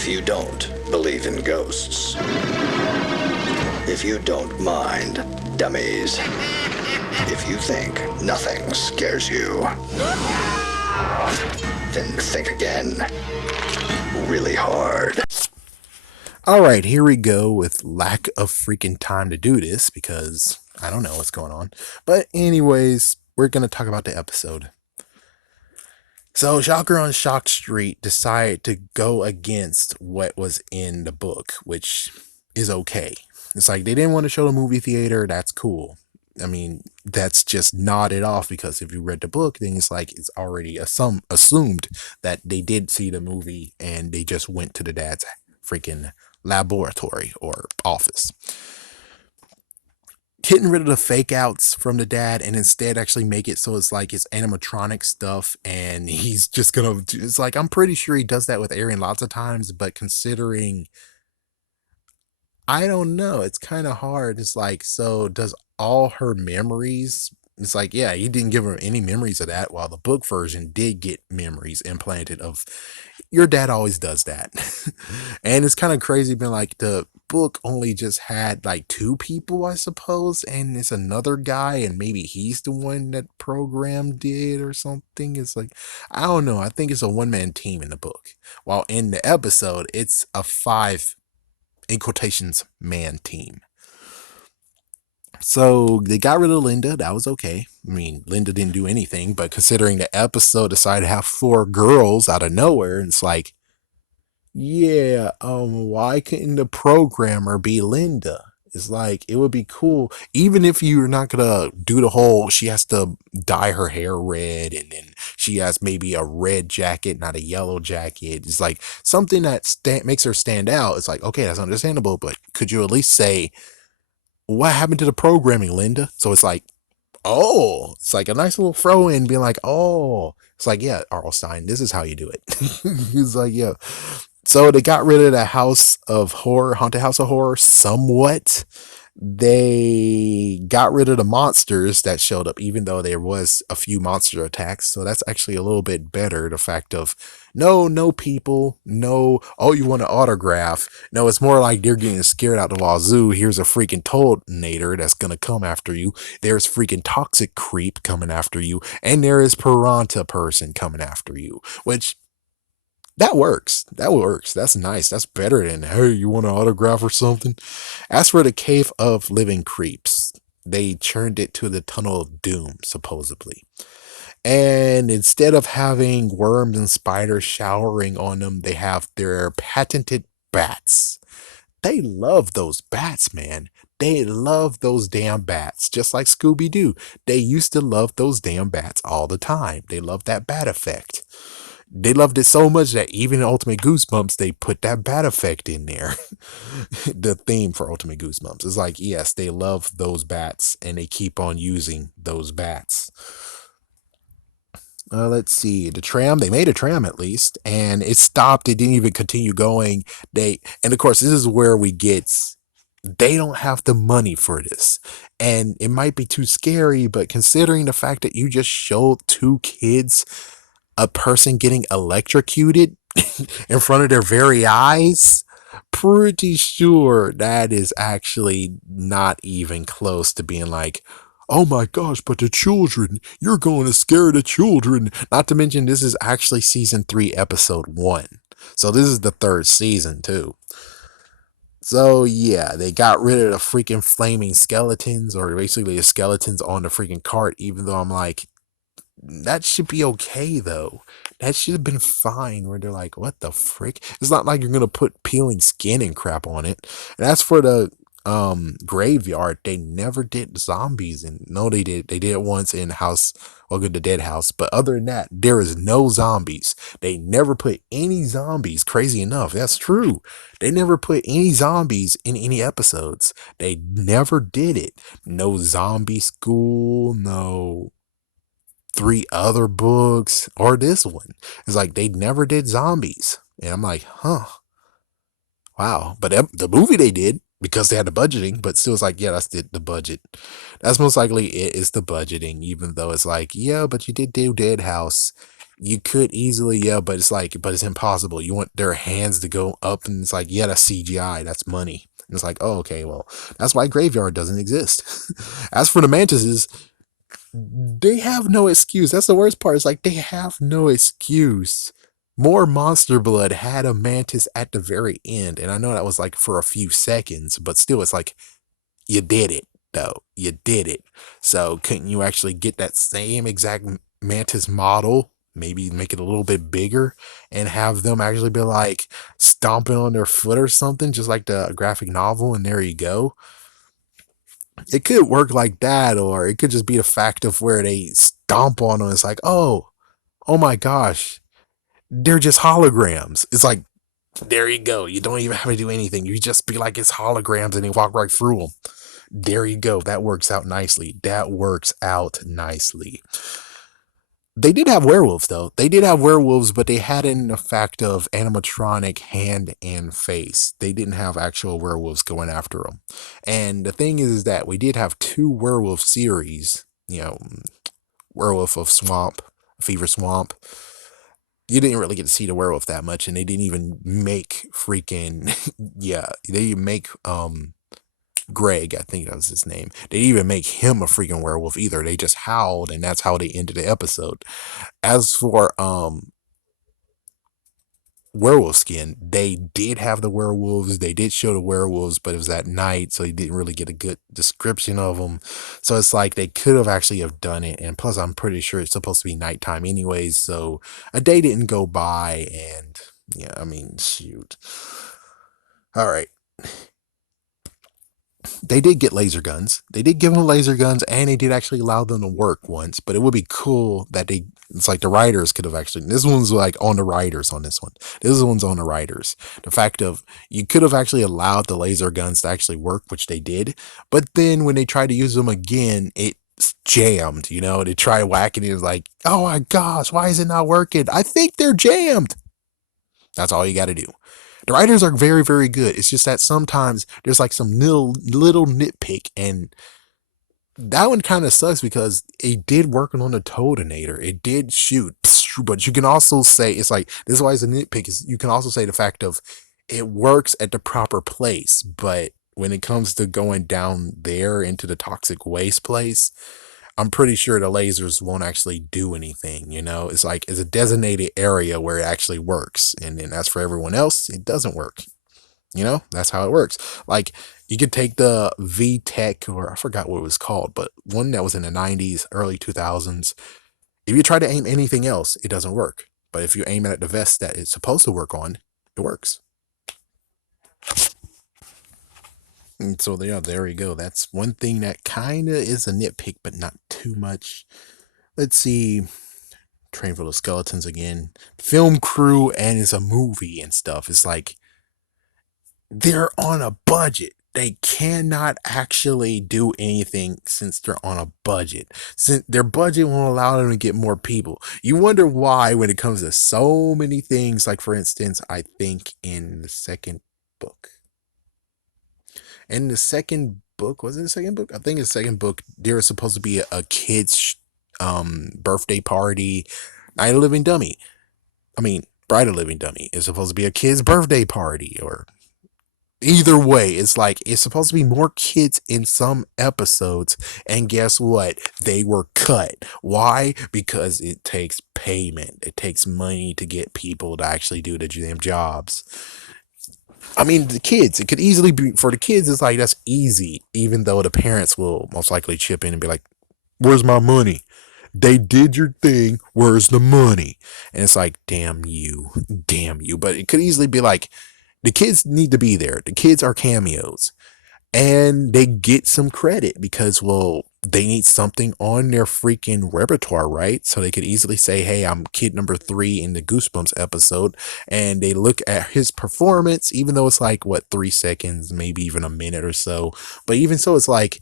If you don't believe in ghosts, if you don't mind dummies, if you think nothing scares you, then think again. Really hard. All right, here we go with lack of freaking time to do this because I don't know what's going on. But, anyways, we're going to talk about the episode. So, Shocker on Shock Street decided to go against what was in the book, which is okay. It's like they didn't want to show the movie theater, that's cool. I mean, that's just nodded off because if you read the book, then it's like it's already assumed that they did see the movie and they just went to the dad's freaking laboratory or office. Getting rid of the fake outs from the dad and instead actually make it so it's like it's animatronic stuff and he's just gonna, it's like I'm pretty sure he does that with Arian lots of times, but considering, I don't know, it's kind of hard. It's like, so does all her memories, it's like, yeah, he didn't give her any memories of that, while the book version did get memories implanted of your dad always does that. And it's kind of crazy being like the book only just had like two people, I suppose, and it's another guy, and maybe he's the one that programmed it or something. It's like, I don't know. I think it's a one-man team in the book. While in the episode, it's a five, in quotations, man team. So they got rid of Linda. That was okay. I mean, Linda didn't do anything, but considering the episode decided to have four girls out of nowhere, it's like, yeah, why couldn't the programmer be Linda? It's like, it would be cool, even if you're not gonna do the whole, she has to dye her hair red, and then she has maybe a red jacket, not a yellow jacket. It's like something that makes her stand out. It's like, okay, that's understandable, but could you at least say, what happened to the programming, Linda? So it's like, oh, it's like a nice little throw in being like, oh, it's like, yeah, Arlstein, this is how you do it. He's like, yeah. So they got rid of the house of horror, haunted house of horror, somewhat. They got rid of the monsters that showed up, even though there was a few monster attacks. So that's actually a little bit better. The fact of no people, no, oh, you want an autograph. No, it's more like they're getting scared out the wazoo. Here's a freaking Toadnator that's going to come after you. There's freaking Toxic Creep coming after you. And there is Piranha Person coming after you, which that works. That works. That's nice. That's better than, hey, you want an autograph or something? As for the Cave of Living Creeps, they turned it to the Tunnel of Doom, supposedly. And instead of having worms and spiders showering on them, they have their patented bats. They love those bats, man. They love those damn bats, just like Scooby-Doo. They used to love those damn bats all the time. They love that bat effect. They loved it so much that even in Ultimate Goosebumps, they put that bat effect in there. The theme for Ultimate Goosebumps is like, yes, they love those bats and they keep on using those bats. Let's see, the tram, they made a tram at least, and it stopped. It didn't even continue going. And of course, this is where we get, they don't have the money for this. And it might be too scary, but considering the fact that you just showed two kids a person getting electrocuted in front of their very eyes, pretty sure that is actually not even close to being like, oh my gosh, but the children, you're going to scare the children. Not to mention, this is actually season 3, episode 1. So this is the 3rd season too. So yeah, they got rid of the freaking flaming skeletons, or basically the skeletons on the freaking cart, even though I'm like, that should be okay though. That should have been fine, where they're like, what the frick? It's not like you're gonna put peeling skin and crap on it. And as for the graveyard, they never did zombies, and no, they did it once in House, well, good, the Dead House, but other than that, there is no zombies. They never put any zombies. Crazy enough, that's true. They never put any zombies in any episodes. They never did it. No zombie school, no 3 other books, or this one. It's like they never did zombies. And I'm like, huh, wow. But the movie they did, because they had the budgeting, but still it's like, yeah, that's the budget. That's most likely it is the budgeting, even though it's like, yeah, but you did do Dead House. You could easily, yeah, but it's like, but it's impossible. You want their hands to go up, and it's like, yeah, that's CGI, that's money. And it's like, oh, okay, well, that's why Graveyard doesn't exist. As for the mantises, they have no excuse. That's the worst part. It's like they have no excuse. More Monster Blood had a mantis at the very end, and I know that was like for a few seconds, but still, it's like you did it, though. You did it. So couldn't you actually get that same exact mantis model? Maybe make it a little bit bigger and have them actually be like stomping on their foot or something, just like the graphic novel, and there you go. It could work like that, or it could just be the fact of where they stomp on them. It's like, oh my gosh, they're just holograms. It's like, there you go. You don't even have to do anything. You just be like, it's holograms, and they walk right through them. There you go. That works out nicely. That works out nicely. They did have werewolves, though. They did have werewolves, but they had it in the fact of animatronic hand and face. They didn't have actual werewolves going after them. And the thing is that we did have two werewolf series. Werewolf of Swamp, Fever Swamp. You didn't really get to see the werewolf that much, and they didn't even make freaking yeah. They make Greg, I think that was his name. They didn't even make him a freaking werewolf either. They just howled, and that's how they ended the episode. As for werewolf skin, they did have the werewolves. They did show the werewolves, but it was at night, so you didn't really get a good description of them. So it's like they could have actually have done it. And plus, I'm pretty sure it's supposed to be nighttime anyways, so a day didn't go by. And yeah, I mean, shoot. All right. They did get laser guns. They did give them laser guns, and they did actually allow them to work once. But it would be cool that they. It's like the writers could have actually. This one's like on the writers on this one. This one's on the writers. The fact of you could have actually allowed the laser guns to actually work, which they did. But then when they tried to use them again, it's jammed. They try whacking it. It's like, oh my gosh, why is it not working? I think they're jammed. That's all you got to do. The writers are very, very good. It's just that sometimes there's like some little nitpick, and that one kind of sucks because it did work on the Toadinator. It did shoot, but you can also say it's like this is why it's a nitpick. Is you can also say the fact of it works at the proper place, but when it comes to going down there into the toxic waste place, I'm pretty sure the lasers won't actually do anything. It's like it's a designated area where it actually works, and then as for everyone else, it doesn't work. That's how it works. Like you could take the VTech, or I forgot what it was called, but one that was in the 90s, early 2000s. If you try to aim anything else, it doesn't work. But if you aim it at the vest that it's supposed to work on, it works. And so yeah, there you go. That's one thing that kind of is a nitpick, but not too much. Let's see. Train full of skeletons again. Film crew, and it's a movie and stuff. It's like they're on a budget. They cannot actually do anything since they're on a budget. Since their budget won't allow them to get more people. You wonder why when it comes to so many things. Like for instance, I think in the second book. In the second book, was it the second book? I think in the second book, there was supposed to be a kid's birthday party. Night of Living Dummy. I mean, Bride of Living Dummy is supposed to be a kid's birthday party, or either way, it's like it's supposed to be more kids in some episodes, and guess what? They were cut. Why? Because it takes payment. It takes money to get people to actually do the damn jobs. I mean, the kids, it could easily be for the kids, it's like that's easy, even though the parents will most likely chip in and be like, where's my money? They did your thing. Where's the money? And it's like, damn you, damn you. But it could easily be like, the kids need to be there. The kids are cameos, and they get some credit because, well, they need something on their freaking repertoire, right? So they could easily say, hey, I'm kid number 3 in the Goosebumps episode. And they look at his performance, even though it's like, what, 3 seconds, maybe even a minute or so. But even so, it's like,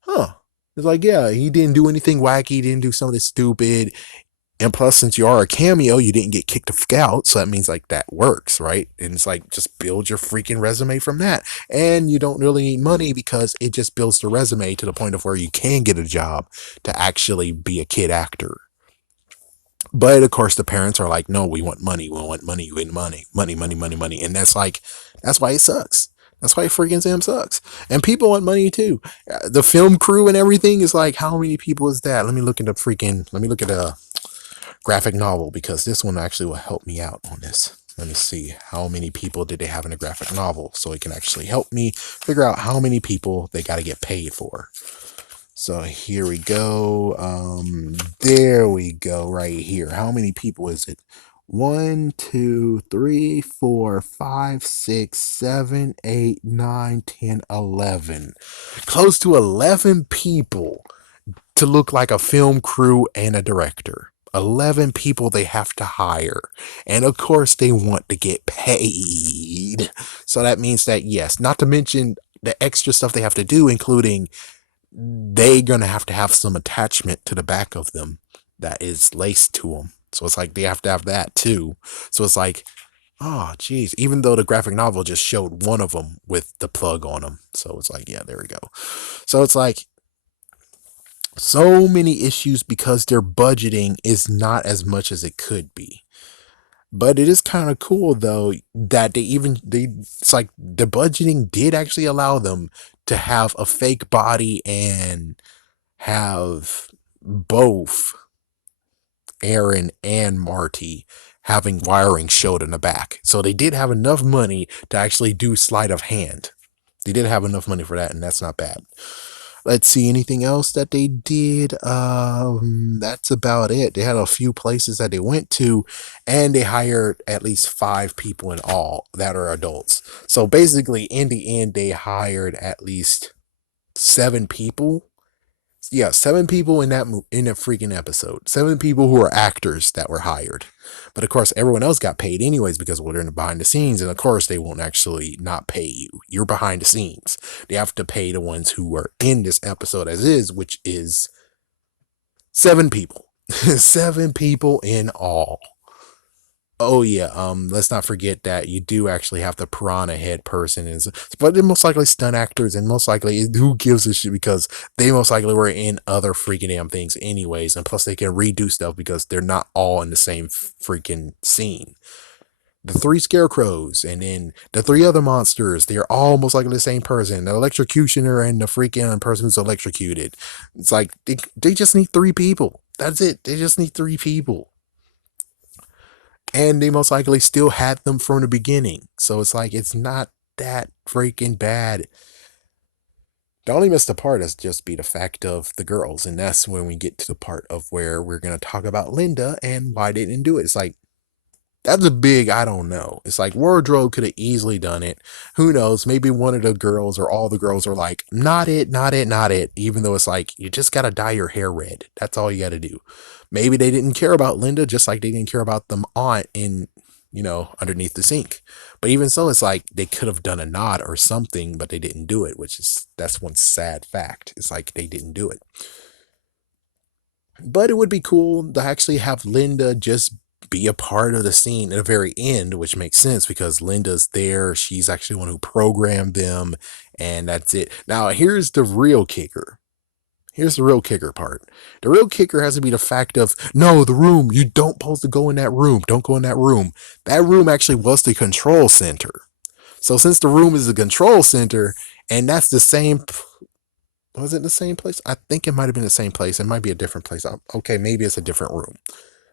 huh. It's like, yeah, he didn't do anything wacky. He didn't do something stupid. And plus, since you are a cameo, you didn't get kicked out. So that means like that works, right? And it's like, just build your freaking resume from that. And you don't really need money because it just builds the resume to the point of where you can get a job to actually be a kid actor. But of course, the parents are like, no, we want money. We want money. We want money. Money, money, money, money. And that's like, that's why it sucks. That's why freaking Sam sucks. And people want money too. The film crew and everything is like, how many people is that? Let me look at a graphic novel because this one actually will help me out on this. Let me see how many people did they have in a graphic novel so it can actually help me figure out how many people they got to get paid for. So here we go. There we go, right here. How many people is it? 1, 2, 3, 4, 5, 6, 7, 8, 9, 10, 11. Close to 11 people to look like a film crew and a director. 11 people they have to hire. And of course, they want to get paid. So that means that, yes, not to mention the extra stuff they have to do, including they're going to have some attachment to the back of them that is laced to them. So it's like they have to have that too. So it's like, oh, geez. Even though the graphic novel just showed one of them with the plug on them. So it's like, yeah, there we go. So it's like so many issues because their budgeting is not as much as it could be. But it is kind of cool though that it's like the budgeting did actually allow them to have a fake body and have both Aaron and Marty having wiring showed in the back. So they did have enough money to actually do sleight of hand. They did have enough money for that, and that's not bad. Let's see anything else that they did. That's about it. They had a few places that they went to, and they hired at least 5 people in all that are adults. So basically, in the end, they hired at least 7 people. Yeah, 7 people in that freaking episode. 7 people who are actors that were hired. But of course, everyone else got paid anyways because we're in the behind the scenes. And of course, they won't actually not pay you. You're behind the scenes. They have to pay the ones who are in this episode as is, which is 7 people. 7 people in all. Oh yeah, let's not forget that you do actually have the piranha head person but they're most likely stunt actors and most likely who gives a shit because they most likely were in other freaking damn things anyways, and plus they can redo stuff because they're not all in the same freaking scene. The 3 scarecrows and then the 3 other monsters, they're all most likely the same person. The electrocutioner and the freaking person who's electrocuted. It's like they just need 3 people. That's it. They just need 3 people. And they most likely still had them from the beginning. So it's like, it's not that freaking bad. The only missed part is just be the fact of the girls. And that's when we get to the part of where we're going to talk about Linda and why they didn't do it. It's like, that's a big, I don't know. It's like wardrobe could have easily done it. Who knows? Maybe one of the girls or all the girls are like, not it, not it, not it. Even though it's like, you just got to dye your hair red. That's all you got to do. Maybe they didn't care about Linda, just like they didn't care about them aunt in, underneath the sink. But even so, it's like they could have done a nod or something, but they didn't do it, that's one sad fact. It's like they didn't do it. But it would be cool to actually have Linda just be a part of the scene at the very end, which makes sense because Linda's there. She's actually one who programmed them, and that's it. Now, here's the real kicker. Here's the real kicker part. The real kicker has to be the fact of, no, the room, you don't supposed to go in that room. Don't go in that room. That room actually was the control center. So since the room is the control center, and that's the same, was it the same place? I think it might have been the same place. It might be a different place. Okay, maybe it's a different room.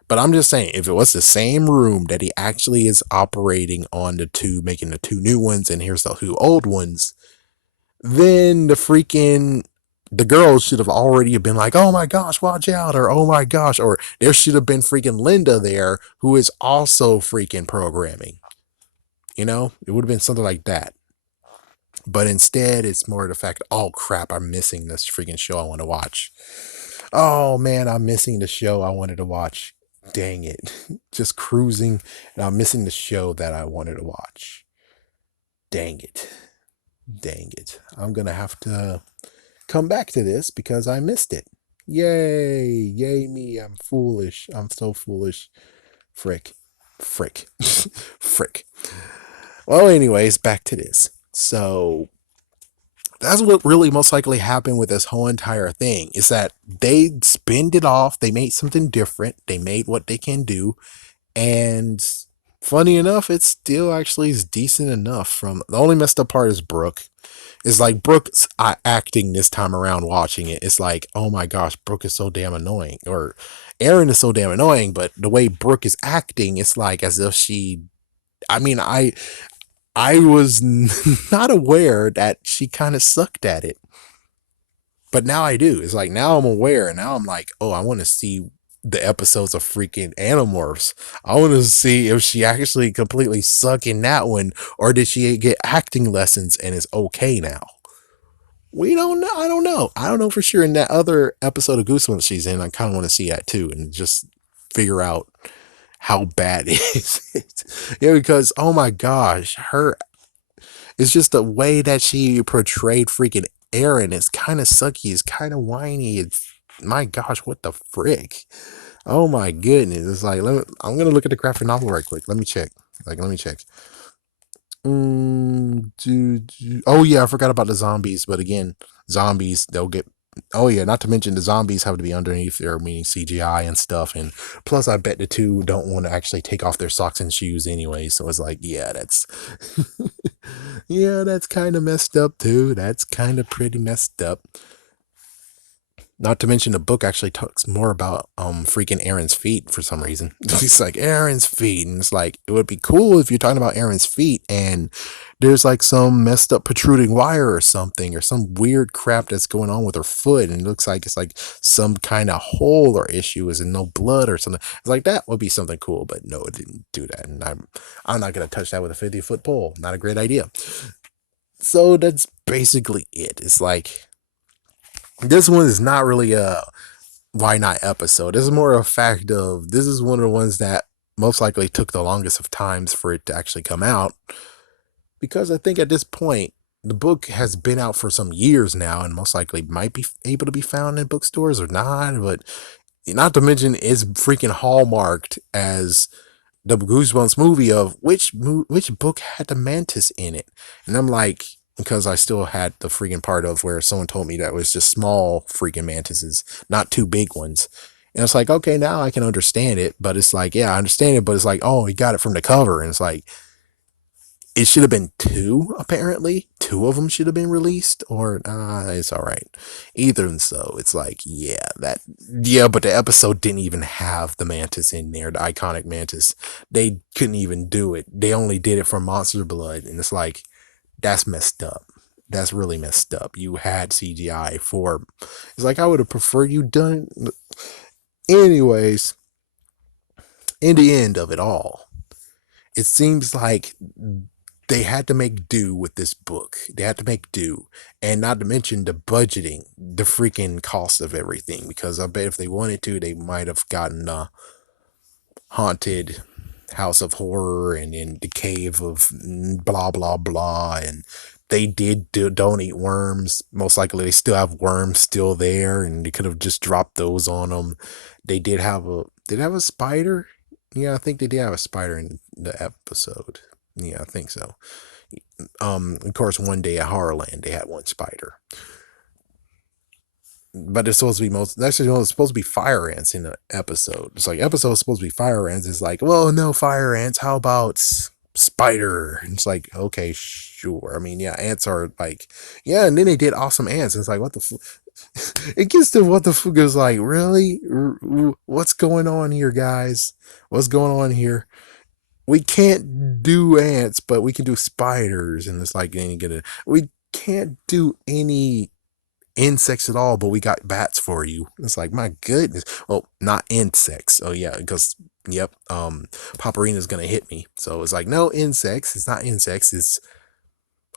But I'm just saying, if it was the same room that he actually is operating on the 2, making the 2 new ones, and here's the 2 old ones, then the girls should have already been like, oh my gosh, watch out, or oh my gosh, or there should have been freaking Linda there who is also freaking programming. It would have been something like that. But instead, it's more the fact, oh crap, I'm missing this freaking show I want to watch. Oh man, I'm missing the show I wanted to watch. Dang it. Just cruising, and I'm missing the show that I wanted to watch. Dang it. Dang it. I'm going to have to come back to this because I missed it. Yay. Yay me. I'm foolish. I'm so foolish. Frick. Frick. Frick. Well, anyways, back to this. So that's what really most likely happened with this whole entire thing is that they spinned it off. They made something different. They made what they can do. And funny enough, it still actually is decent enough. From the only messed up part is Brooke. It's like Brooke's acting this time around watching it. It's like, oh my gosh, Brooke is so damn annoying. Or Aaron is so damn annoying, but the way Brooke is acting, it's like as if she I mean, I was not aware that she kind of sucked at it. But now I do. It's like now I'm aware, and now I'm like, oh, I want to see the episodes of freaking Animorphs. I want to see if she actually completely sucked in that one, or did she get acting lessons and is okay now? We don't know. I don't know. I don't know for sure. In that other episode of Goosebumps she's in, I kind of want to see that too, and just figure out how bad it is. Yeah, because oh my gosh, her it's just the way that she portrayed freaking Aaron. It's kind of sucky. It's kind of whiny. It's my gosh, what the frick? Oh my goodness! It's like I'm gonna look at the graphic novel right quick. Let me check. Let me check. Oh yeah, I forgot about the zombies. But again, zombies they'll get. Oh yeah, not to mention the zombies have to be underneath there, meaning CGI and stuff. And plus, I bet the two don't want to actually take off their socks and shoes anyway. So it's like, yeah, that's yeah, that's kind of messed up too. That's kind of pretty messed up. Not to mention the book actually talks more about freaking Aaron's feet for some reason. It's like Aaron's feet, and it's like it would be cool if you're talking about Aaron's feet and there's like some messed up protruding wire or something or some weird crap that's going on with her foot, and it looks like it's like some kind of hole or issue is in no blood or something. It's like that would be something cool, but no, it didn't do that, and I'm not gonna touch that with a 50-foot pole. Not a great idea. So that's basically it. It's like this one is not really a why not episode. This is more a fact of this is one of the ones that most likely took the longest of times for it to actually come out because I think at this point the book has been out for some years now and most likely might be able to be found in bookstores or not, but not to mention it's freaking hallmarked as the Goosebumps movie of which book had the mantis in it, and I'm like, because I still had the freaking part of where someone told me that it was just small freaking mantises, not two big ones, and it's like, okay, now I can understand it, but it's like, yeah, I understand it, but it's like, oh, he got it from the cover, and it's like it should have been two, apparently. Two of them should have been released, or it's all right. Either and so, it's like, yeah, but the episode didn't even have the mantis in there, the iconic mantis. They couldn't even do it. They only did it for Monster Blood, and it's like, that's messed up. That's really messed up. You had CGI for. It's like I would have preferred you done. Anyways, in the end of it all, it seems like they had to make do with this book. They had to make do. And not to mention the budgeting, the freaking cost of everything. Because I bet if they wanted to, they might have gotten a haunted house of horror and in the cave of blah, blah, blah. And they don't eat worms. Most likely they still have worms still there. And they could have just dropped those on them. They did have a spider? Yeah, I think they did have a spider in the episode. Yeah, I think so. Of course, one day at Horrorland, they had one spider, but it's supposed to be it's supposed to be fire ants in the episode. It's like episode supposed to be fire ants. It's like, well, no fire ants. How about spider? And it's like, okay, sure. I mean, yeah, ants are like, yeah, and then they did awesome ants. And it's like, what the. It gets to what the fuck is like, really? What's going on here, guys? What's going on here? We can't do ants, but we can do spiders, and it's like we can't do any insects at all, but we got bats for you. It's like, my goodness. Well, not insects. Oh yeah, because yep, Paparina's gonna hit me. So it's like, no insects. It's not insects. It's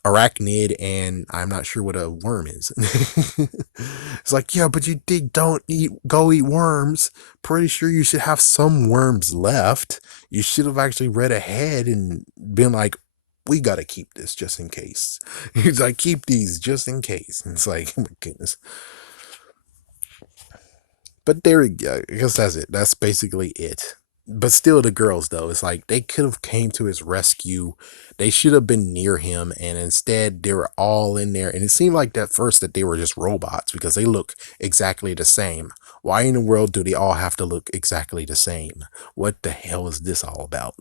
arachnid, and I'm not sure what a worm is. It's like, yeah, but don't go eat worms. Pretty sure you should have some worms left. You should have actually read ahead and been like, we gotta keep this just in case. He's like, keep these just in case. And it's like, oh my goodness. But there we go. I guess that's it. That's basically it. but still, the girls though, it's like they could have came to his rescue. They should have been near him, and instead they were all in there. And it seemed like at first that they were just robots because they look exactly the same. Why in the world do they all have to look exactly the same? What the hell is this all about?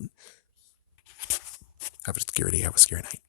Have a scary day. Have a scary night.